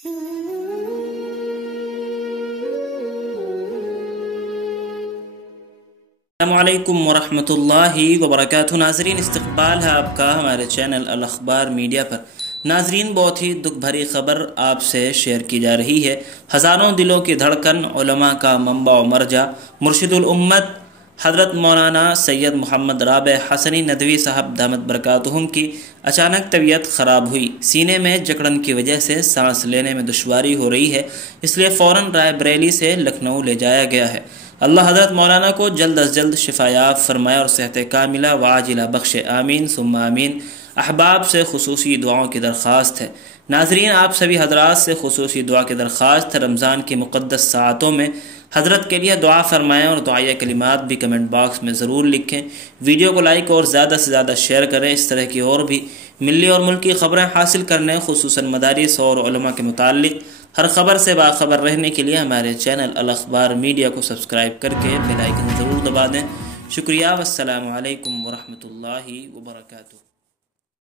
अस्सलामुअलैकुम वरहमतुल्लाहि वबरकातुहू। नाजरीन, इस्तकबाल है आपका हमारे चैनल अल अखबार मीडिया पर। नाजरीन, बहुत ही दुख भरी खबर आपसे शेयर की जा रही है। हज़ारों दिलों की धड़कन, उलमा का मंबा व मरजा, मुर्शिदुल उम्मत हज़रत मौलाना सैयद मोहम्मद राबे हसनी नदवी साहब दामत बरकातुहुम की अचानक तबीयत ख़राब हुई। सीने में जकड़न की वजह से सांस लेने में दुश्वारी हो रही है, इसलिए फ़ौरन रायबरेली से लखनऊ ले जाया गया है। अल्लाह हज़रत मौलाना को जल्द अज जल्द शिफायाब फरमाए और सेहत कामिला व आजिला बख्शे, आमीन सुम्मा आमीन। अहबाब से खुसूसी दुआओं की दरख्वास्त है। नाजरीन, आप सभी हजरात से खुसूसी दुआ की दरख्वास्त है। रमज़ान की मुक़द्दस सातों में हज़रत के लिए दुआ फरमाएँ और दुआए कलिमात भी कमेंट बॉक्स में ज़रूर लिखें। वीडियो को लाइक और ज़्यादा से ज़्यादा शेयर करें। इस तरह की और भी मिली और मुल्की ख़बरें हासिल करने, खुसूसन मदारिस और उलमा के मुताल्लिक़ हर खबर से बाखबर रहने के लिए हमारे चैनल अल अखबार मीडिया को सब्सक्राइब करके बेल आइकन ज़रूर दबा दें। शुक्रिया। वस्सलामु अलैकुम वरहमतुल्लाहि वबरकातुहू।